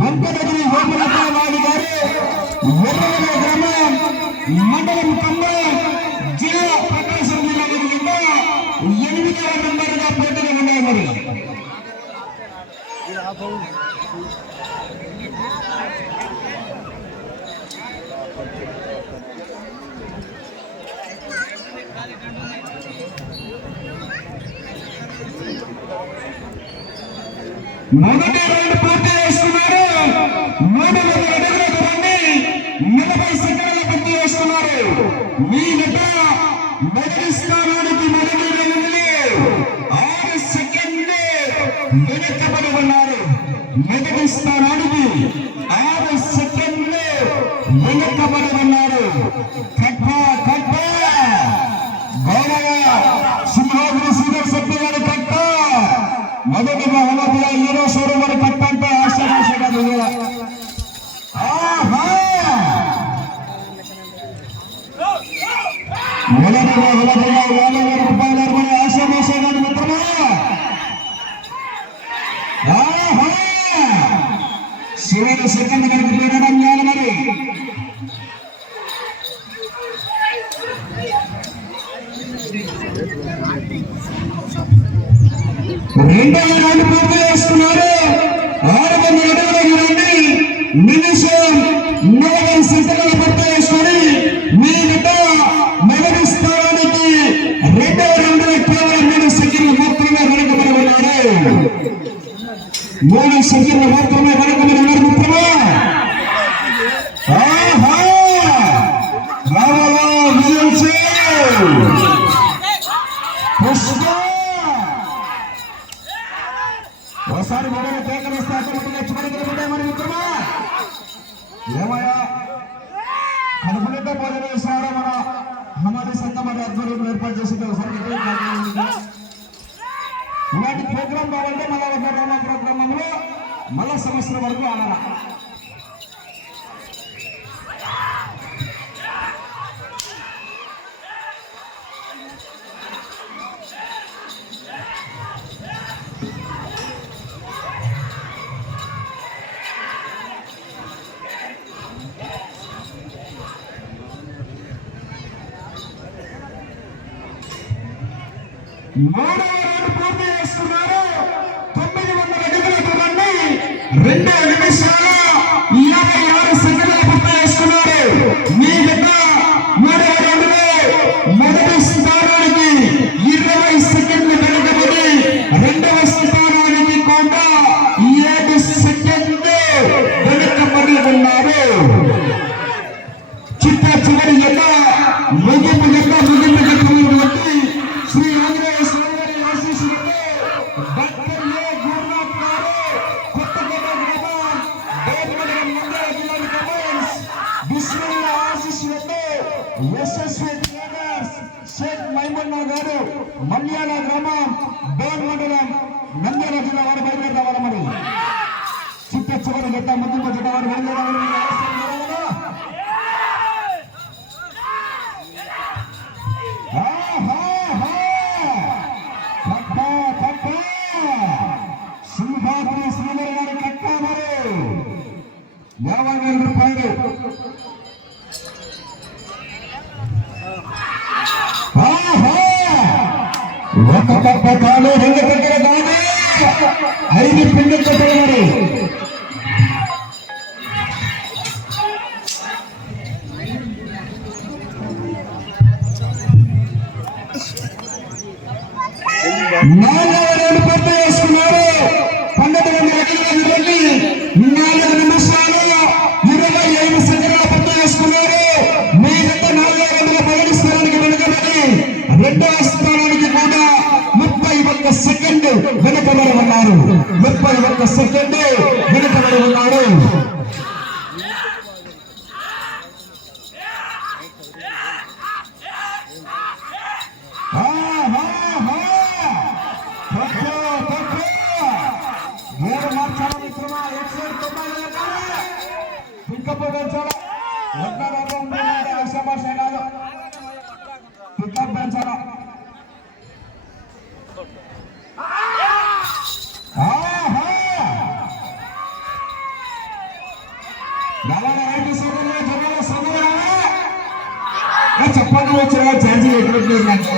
వెంకటగిరి గోపురప్ప వారి గారు ఎర్రగడ్డ గ్రామం మండలం ఖమ్మం జిల్లా ప్రకాశం జిల్లా కింద ఎనిమిదవ నెంబర్గా పోటీలో ఉన్నాయి మరి మొదటి రౌండ్ పూర్తి చేసుకున్నారు. మూడు వందల అడుగుల రండి నలభై సెకండ్ల పూర్తి చేసుకున్నారు. మీ గడ్డ మొదటి స్థానానికి మొదటి రౌండ్లు ఆరు సెకండ్లు వెనకబడి ఉన్నారు. మొదటి స్థానానికి ఆరు సెకండ్లు వెనకబడి ఉన్నారు. కట్ట కట్ట గౌరవ సింహాద్రి శ్రీధర్ సభ్యులు గారి కట్ట మొదటి ದಾಖಲ ಏನೋ ಶುರು ಮಾಡಿ మూడు సెకండ్లు మాత్రమే వెనుకబడి ఉన్నారు మళ్ళా సంవత్సరం వరకు ఆడాల? మూడవ జిల్లా వారు బయలుదేరి రావాలి మరి చిట్ట చివరి గట్ట శ్రీధర్ గారి కట్ట మరి యాభై వేల రూపాయలు ఆహా! ఒక కప్ప కాలు రెండు దగ్గర కాదు ఐదు పిండి కట్టలు ఉన్నారు ముప్పై ఒక్క సెకండ్ వెనుకబడి ఉన్నారు ఇంకా పోగొచ్చాడు ఒక్క రూపం ఉంటుందంటే వచ్చిన ఛాన్స్ ఎట్లుంటుంది నాకు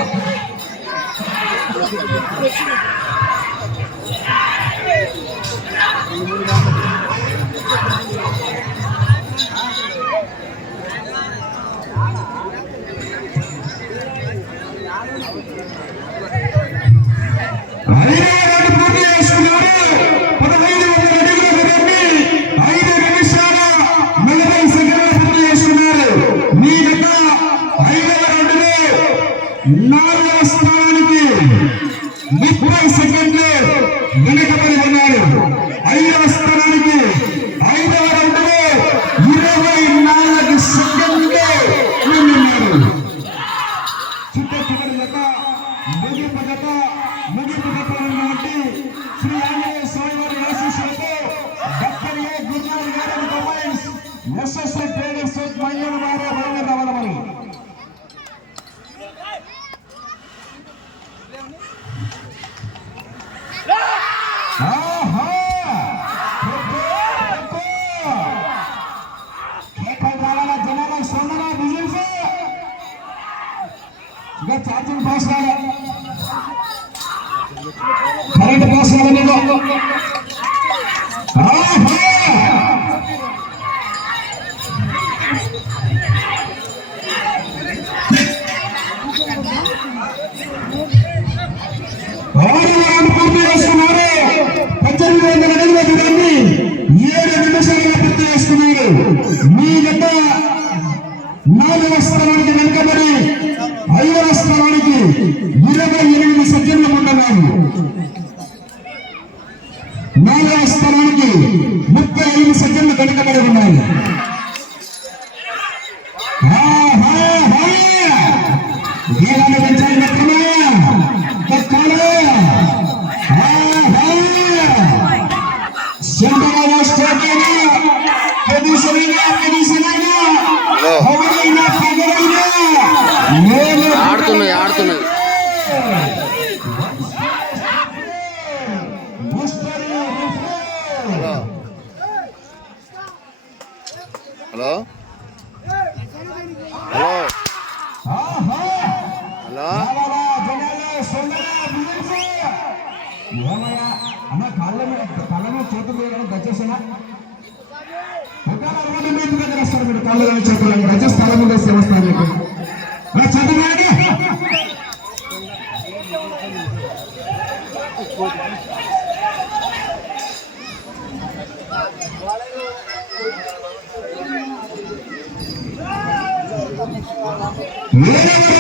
ఐదవ ఇంకా ఛార్జింగ్ పాస్ కావాలి కరెంట్ పాస్ కావాలి వందల అడుగుల దూరాన్ని ఏడు నిమిషాలుగా పూర్తి చేసుకున్నారు. మీ జత నాలుగవ స్థానానికి వెనుకబడి ఐదవ స్థానానికి ఇరవై ఎనిమిది సెకండ్ల ముందున్నారు Yeah. ఆ,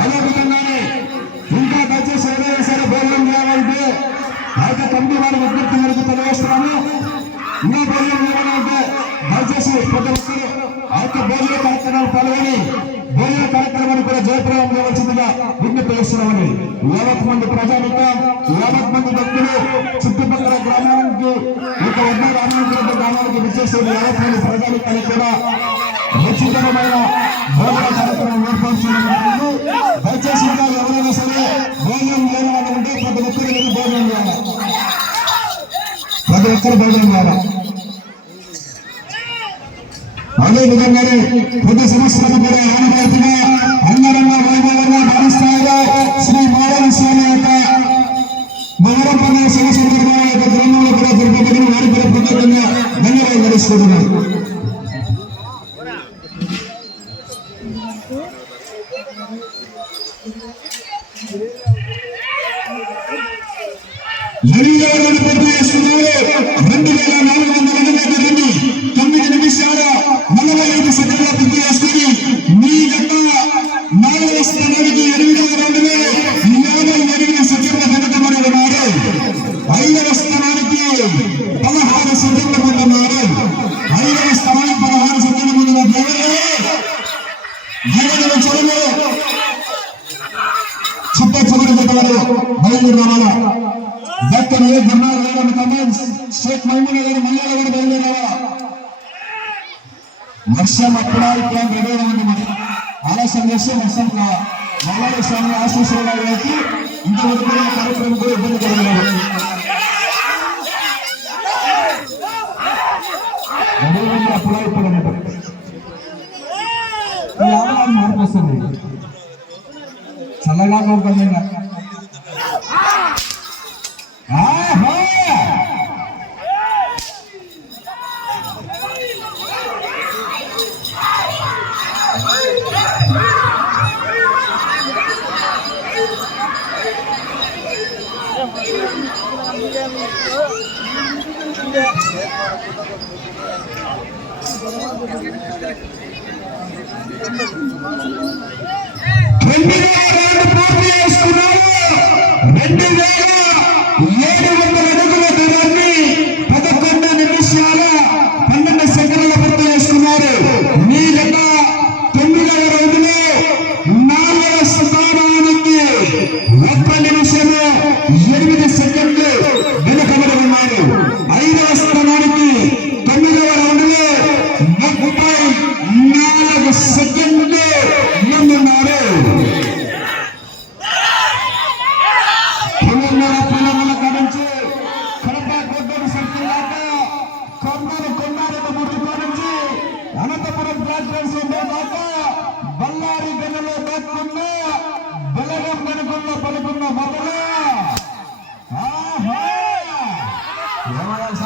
అదే విధంగానే ఇంకా దయచేసి ఏదైనా సరే భోజనం చేయాలంటే ఆ యొక్క కమిటీ వారి విజ్ఞప్తి మేరకు తెలియజేస్తున్నాము. ఇంకా భోజనం చేయాలంటే దయచేసి ప్రతి ఒక్కరు ఆ యొక్క భోజన కార్యక్రమాలు పాల్గొని భోజన కార్యక్రమాన్ని కూడా జయప్రదం చేయవలసిందిగా విజ్ఞప్తి చేస్తున్నామని యావత్ మంది ప్రజానికం యావత్ మంది వ్యక్తులు చుట్టుపక్కల గ్రామానికి ఒక ఉన్న గ్రామానికి గ్రామానికి విచ్చేసే యావత్ మంది ప్రజానికానికి కూడా ఖచ్చితమైన భోజన కార్యక్రమం ఏర్పాటు చేయడం జరిగింది. దయచేసి ఇంకా ఎవరైనా సరే భోజనం చేయడం అని ఉంటే ప్రతి ఒక్కరు వెళ్ళి భోజనం చేయాలి ప్రతి ఒక్కరు భోజనం చేయాలి అదే విధంగానే ప్రతి సంవత్సరం కూడా ఆనవాయితీగా అంగరంగ వైభవంగా భావిస్తాయిగా శ్రీ మాధవ స్వామి యొక్క మొహరం పండుగ శుభ సందర్భంగా యొక్క గ్రామంలో కూడా జరుపుకుని వారి కూడా ప్రత్యేకంగా ధన్యవాదాలు తెలుసుకుంటున్నారు స్వామి ఆశీస్సులు గారికి ఇంతవరకు కార్యక్రమం కూడా ఇబ్బంది కలిగినారు మార్పు వస్తుంది. చల్లగా ఉంటుంది రెండు వేల రెండు పూర్తి రెండు వేల ఏడు అనంతపురం ప్లాట్ఫామ్స్ దాకా బళ్ళారి గనులో దాక్కున్న బలగం గనుకున్న పలుకున్న మొదలు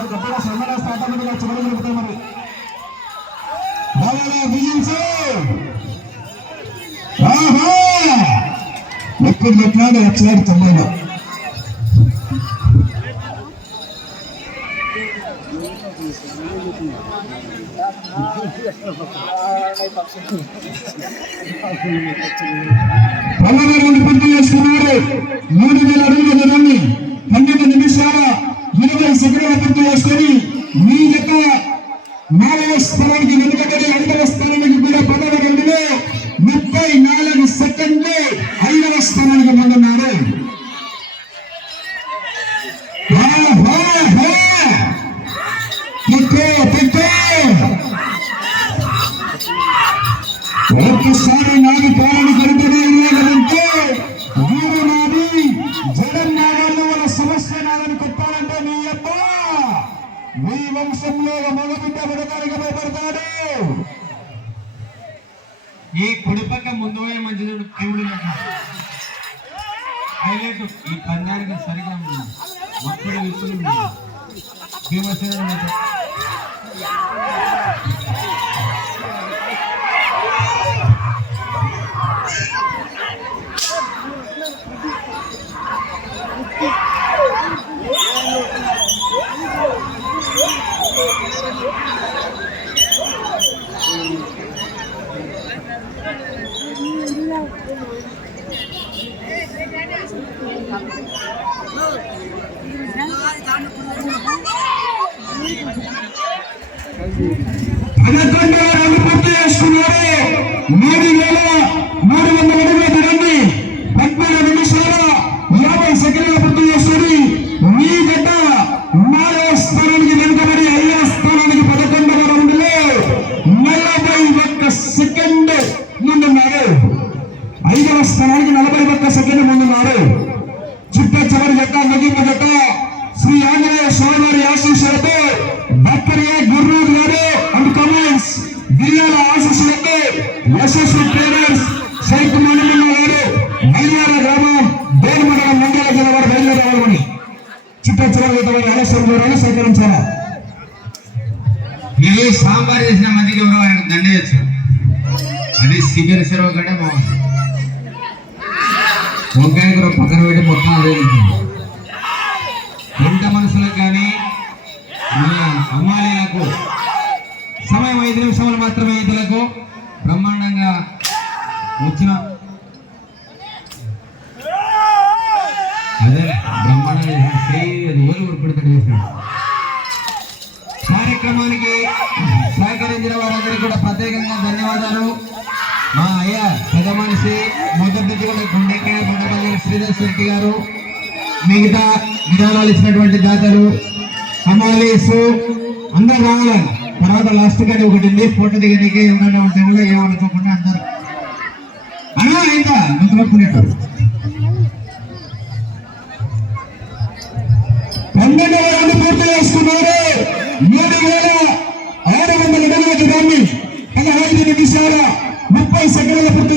గొప్పగా సన్నగా ఆటోమేటిక్గా చివరి నిలుపుతాయి మరి. బాగా బిగించు ఎక్కడ పెట్టినాడు తొంభైలో పల్లెవారిని పూర్తి చేసుకున్నారు మూడు వేల అడుగుల దూరాన్ని పన్నెండు నిమిషాల ఇరవై సెకండ్ల పూర్తి వేసుకొని మీ యొక్క నాలుగవ స్థలానికి మీ వంశంలో మగబిడ్డ పడతానికి భయపడతాడు. ఈ కుడి పక్క ముందు పోయే మంచిది క్యూలు హైలైట్. ఈ పందానికి సరిగా మొక్కలు విప్పులు భీమసేన పదకొండు ¡Gracias! వంకాయ కూర పక్కన పెట్టి మొత్తం అదే వంట మనుషులకు కానీ మన అమ్మాయిలకు సమయం ఐదు నిమిషాలు మాత్రమే ఇతరులకు బ్రహ్మాండంగా వచ్చిన అదే బ్రహ్మాండంగా రోజు ఉరుకుడుతాడు చేసినాడు కార్యక్రమానికి సహకరించిన వారందరికీ కూడా ప్రత్యేకంగా ధన్యవాదాలు. మా అయ్యా పెద్ద మనిషి మొదటి నుంచి కూడా గుండెకాయ బండపల్లి శ్రీధర్ శెట్టి గారు. మిగతా విధానాలు ఇచ్చినటువంటి దాతలు హమాలీసు అందరు రావాలి. తర్వాత లాస్ట్ కానీ ఒకటి ఉంది. ఫోటో దిగడానికి ఏమైనా ఉంటే కూడా ఏమనుకోకుండా అందరు. అన్నా ఇంకా అంతవరకు పన్నెండు రౌండ్ పూర్తి చేసుకున్నారు. మూడు వేల ఆరు వందల అడుగుల దూరాన్ని పదహైదు నిమిషాల ముప్పై సెకండ్ల పూర్తి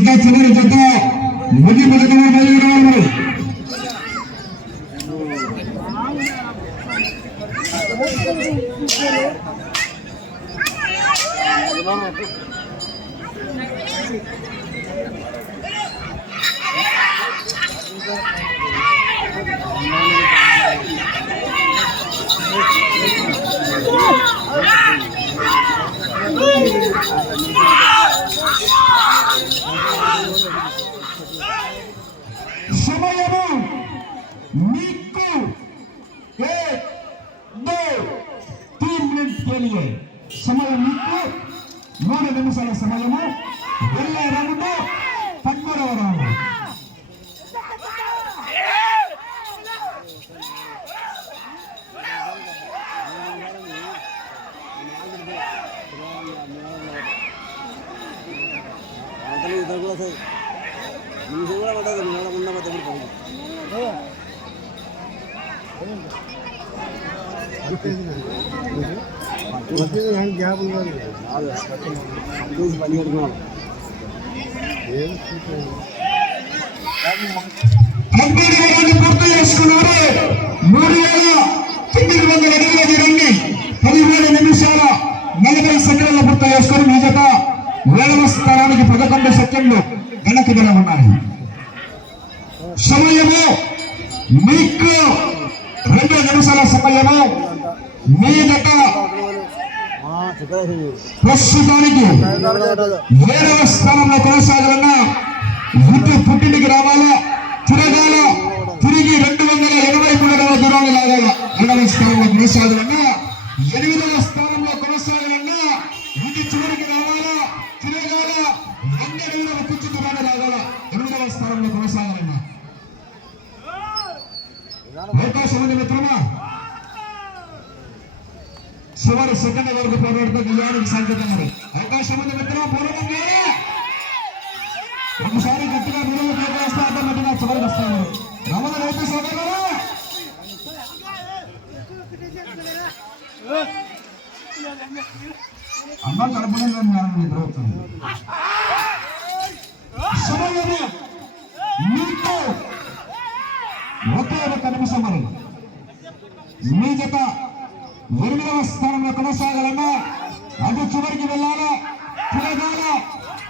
సిద్ధ చివరి జత ముగి నిమిషాల సమయము వెళ్ళే రౌండ్ పదమూడవ రౌండ్ పదమూడు రౌండ్ పూర్తి చేసుకున్నారు. మూడు వేల తొమ్మిది వందల అడుగుల దూరాన్ని పదివేల నిమిషాల నలభై సెకండ్ల పూర్తి చేసుకుని మీ ఏడవ స్థానానికి పదకొండు సెకండ్లు వెనక్కి ఉన్నాయి. సమయము మీకు రెండు నిమిషాల సమయము. మీ దగ్గర ప్రస్తుతానికి ఏడవ స్థానంలో కొనసాగాలన్నా అమ్మ కడపలేదు నిద్ర అవుతుంది సమయము. ఒకే ఒక నిమిషం మీ జత ఎనిమిదవ స్థానంలో కొనసాగాలన్నా అది చివరికి వెళ్ళాలా? తిరగాల?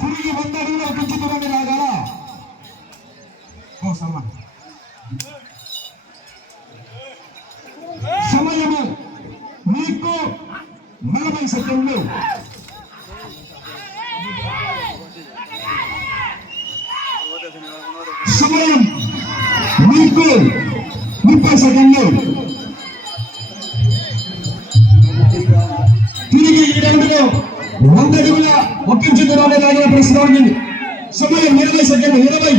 తిరిగి వంద అడుగుల పెంచుతున్నది రాగాల? లాగాల ఓ సల్మాన్ సమయము మీకు నలభై సెకండ్లు సమయం మీకు ముప్పై సెకండ్లు తిరిగి ఈ రౌండ్లో వంద అడుగుల ఒప్పించి దూరాన్ని లాగిన ప్రస్తుతానికి సమయం ఇరవై సెకండ్లు ఇరవై